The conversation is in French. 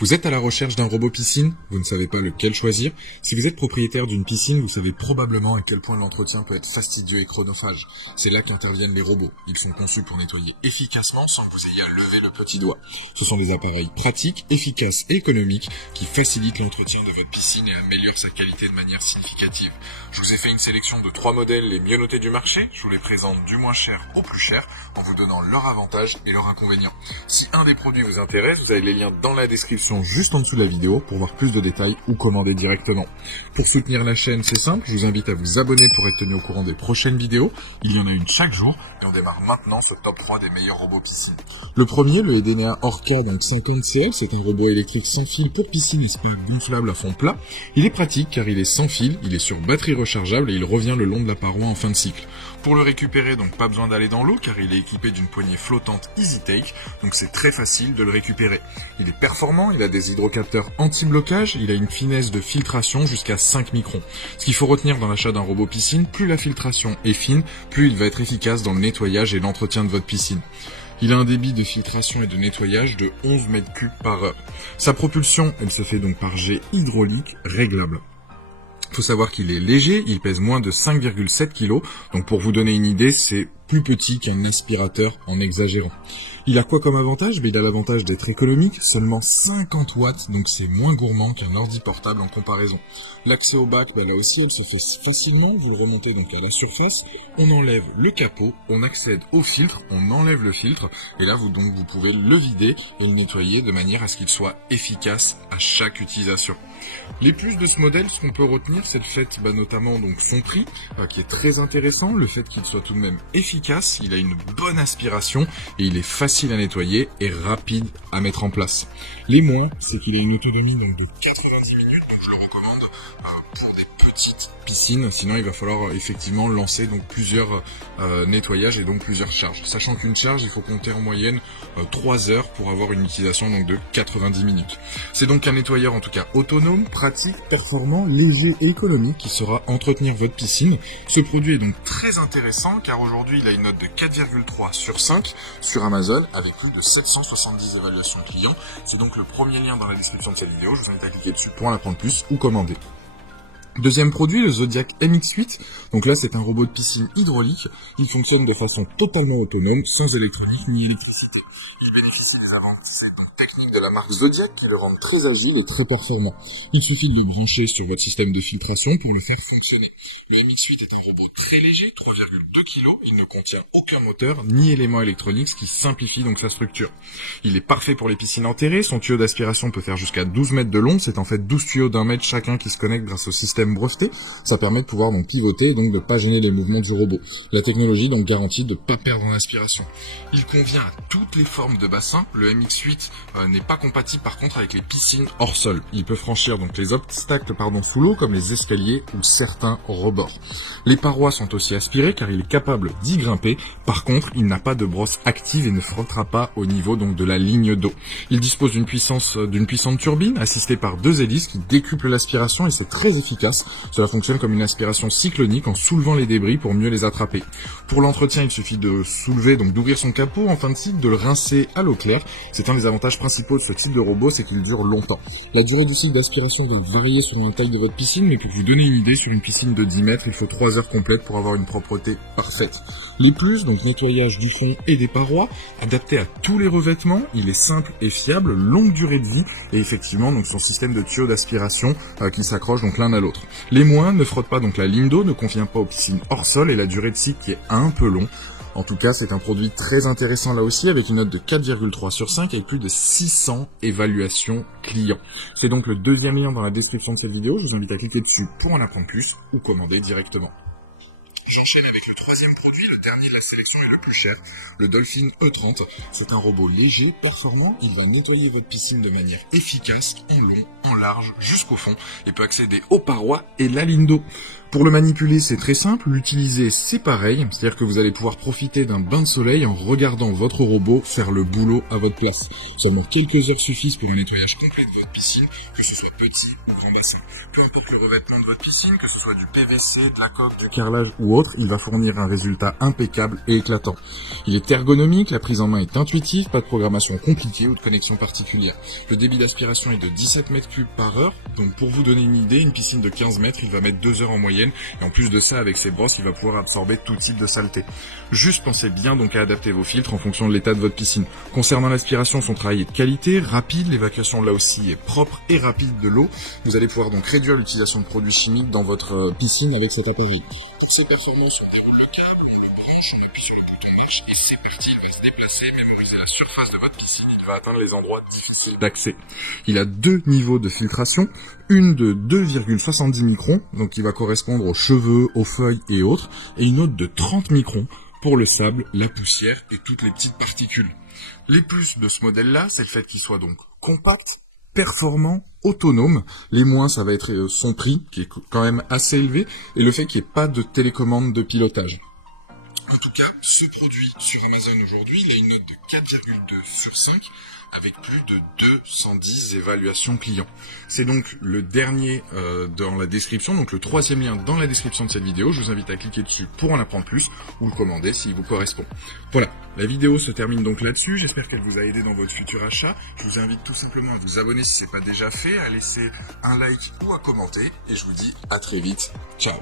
Vous êtes à la recherche d'un robot piscine, vous ne savez pas lequel choisir. Si vous êtes propriétaire d'une piscine, vous savez probablement à quel point l'entretien peut être fastidieux et chronophage. C'est là qu'interviennent les robots. Ils sont conçus pour nettoyer efficacement sans que vous ayez à lever le petit doigt. Ce sont des appareils pratiques, efficaces et économiques qui facilitent l'entretien de votre piscine et améliorent sa qualité de manière significative. Je vous ai fait une sélection de 3 modèles les mieux notés du marché. Je vous les présente du moins cher au plus cher en vous donnant leurs avantages et leurs inconvénients. Si un des produits vous intéresse, vous avez les liens dans la description juste en dessous de la vidéo pour voir plus de détails ou commander directement. Pour soutenir la chaîne, c'est simple, je vous invite à vous abonner pour être tenu au courant des prochaines vidéos. Il y en a une chaque jour et on démarre maintenant ce top 3 des meilleurs robots piscine. Le premier, le Edenea Orca 50CL, c'est un robot électrique sans fil pour piscine et spa gonflable à fond plat. Il est pratique car il est sans fil, il est sur batterie rechargeable et il revient le long de la paroi en fin de cycle. Pour le récupérer, donc pas besoin d'aller dans l'eau car il est équipé d'une poignée flottante Easy Take, donc c'est très facile de le récupérer. Il est performant, il a des hydrocapteurs anti-blocage, il a une finesse de filtration jusqu'à 5 microns. Ce qu'il faut retenir dans l'achat d'un robot piscine, plus la filtration est fine, plus il va être efficace dans le nettoyage et l'entretien de votre piscine. Il a un débit de filtration et de nettoyage de 11 mètres cubes par heure. Sa propulsion, elle se fait donc par jet hydraulique réglable. Il faut savoir qu'il est léger, il pèse moins de 5,7 kg, donc pour vous donner une idée, c'est plus petit qu'un aspirateur en exagérant. Il a quoi comme avantage? Il a l'avantage d'être économique, seulement 50 watts, donc c'est moins gourmand qu'un ordi portable en comparaison. L'accès au bac, là aussi, elle se fait facilement, vous le remontez donc à la surface, on enlève le capot, on accède au filtre, on enlève le filtre, et là vous pouvez le vider et le nettoyer de manière à ce qu'il soit efficace à chaque utilisation. Les plus de ce modèle, ce qu'on peut retenir, c'est le fait notamment donc son prix, qui est très intéressant, le fait qu'il soit tout de même efficace, il a une bonne aspiration et il est facile à nettoyer et rapide à mettre en place. Les moins, c'est qu'il a une autonomie donc de 90 minutes, donc je le recommande pour des petites piscines, sinon il va falloir effectivement lancer donc plusieurs nettoyages et donc plusieurs charges. Sachant qu'une charge, il faut compter en moyenne 3 heures pour avoir une utilisation donc de 90 minutes. C'est donc un nettoyeur en tout cas autonome, pratique, performant, léger et économique qui saura entretenir votre piscine. Ce produit est donc très intéressant car aujourd'hui il a une note de 4,3 sur 5 sur Amazon avec plus de 770 évaluations clients. C'est donc le premier lien dans la description de cette vidéo, je vous invite à cliquer dessus pour en apprendre plus ou commander. Deuxième produit, le Zodiac MX8. Donc là, c'est un robot de piscine hydraulique. Il fonctionne de façon totalement autonome, sans électronique ni électricité. Il bénéficie des avancées donc techniques de la marque Zodiac qui le rendent très agile et très performant. Il suffit de le brancher sur votre système de filtration pour le faire fonctionner. Le MX8 est un robot très léger, 3,2 kg. Il ne contient aucun moteur ni élément électronique, ce qui simplifie donc sa structure. Il est parfait pour les piscines enterrées. Son tuyau d'aspiration peut faire jusqu'à 12 mètres de long. C'est en fait 12 tuyaux d'1 mètre chacun qui se connectent grâce au système breveté. Ça permet de pouvoir donc pivoter et donc de ne pas gêner les mouvements du robot. La technologie donc garantit de ne pas perdre en aspiration. Il convient à toutes les formes de bassin. Le MX8 n'est pas compatible par contre avec les piscines hors sol. Il peut franchir donc les obstacles sous l'eau comme les escaliers ou certains rebords. Les parois sont aussi aspirées car il est capable d'y grimper. Par contre, il n'a pas de brosse active et ne frottera pas au niveau donc de la ligne d'eau. Il dispose d'une puissante turbine assistée par 2 hélices qui décuplent l'aspiration et c'est très efficace. Cela fonctionne comme une aspiration cyclonique en soulevant les débris pour mieux les attraper. Pour l'entretien, il suffit de soulever, donc d'ouvrir son capot en fin de cycle, de le rincer à l'eau claire. C'est un des avantages principaux de ce type de robot, c'est qu'il dure longtemps. La durée du cycle d'aspiration va varier selon la taille de votre piscine, mais pour vous donner une idée, sur une piscine de 10 mètres, il faut 3 heures complètes pour avoir une propreté parfaite. Les plus, donc nettoyage du fond et des parois, adapté à tous les revêtements, il est simple et fiable, longue durée de vie, et effectivement donc son système de tuyaux d'aspiration qui s'accrochent donc l'un à l'autre. Les moins ne frottent pas donc la ligne d'eau, ne convient pas aux piscines hors sol, et la durée de cycle qui est un peu long. En tout cas, c'est un produit très intéressant là aussi, avec une note de 4,3 sur 5, avec plus de 600 évaluations clients. C'est donc le deuxième lien dans la description de cette vidéo, je vous invite à cliquer dessus pour en apprendre plus, ou commander directement. J'enchaîne avec le troisième produit, le dernier de la sélection et le plus cher, le Dolphin E30. C'est un robot léger, performant, il va nettoyer votre piscine de manière efficace, en long, en large, jusqu'au fond, et peut accéder aux parois et la ligne d'eau. Pour le manipuler, c'est très simple, l'utiliser, c'est pareil, c'est-à-dire que vous allez pouvoir profiter d'un bain de soleil en regardant votre robot faire le boulot à votre place. Seulement quelques heures suffisent pour un nettoyage complet de votre piscine, que ce soit petit ou grand bassin. Peu importe le revêtement de votre piscine, que ce soit du PVC, de la coque, du carrelage ou autre, il va fournir un résultat impeccable et éclatant. éclatant. Il est ergonomique, la prise en main est intuitive, pas de programmation compliquée ou de connexion particulière. Le débit d'aspiration est de 17 mètres cubes par heure, donc pour vous donner une idée, une piscine de 15 mètres, il va mettre 2 heures en moyenne, et en plus de ça, avec ses brosses, il va pouvoir absorber tout type de saleté. Juste pensez bien donc à adapter vos filtres en fonction de l'état de votre piscine. Concernant l'aspiration, son travail est de qualité, rapide, l'évacuation là aussi est propre et rapide de l'eau. Vous allez pouvoir donc réduire l'utilisation de produits chimiques dans votre piscine avec cet appareil. Pour ses performances, on déroule le câble, on le branche, on appuie sur le bouton marche et c'est parti, il va se déplacer, mémoriser la surface de votre piscine, il va atteindre les endroits difficiles d'accès. Il a 2 niveaux de filtration, une de 2,70 microns, donc qui va correspondre aux cheveux, aux feuilles et autres, et une autre de 30 microns pour le sable, la poussière et toutes les petites particules. Les plus de ce modèle-là, c'est le fait qu'il soit donc compact, performant, autonome. Les moins, ça va être son prix, qui est quand même assez élevé, et le fait qu'il n'y ait pas de télécommande de pilotage. En tout cas, ce produit sur Amazon aujourd'hui, il a une note de 4,2 sur 5, avec plus de 210 évaluations clients. C'est donc le dernier dans la description, donc le 3e lien dans la description de cette vidéo. Je vous invite à cliquer dessus pour en apprendre plus, ou le commander s'il vous correspond. Voilà, la vidéo se termine donc là-dessus. J'espère qu'elle vous a aidé dans votre futur achat. Je vous invite tout simplement à vous abonner si ce n'est pas déjà fait, à laisser un like ou à commenter. Et je vous dis à très vite. Ciao.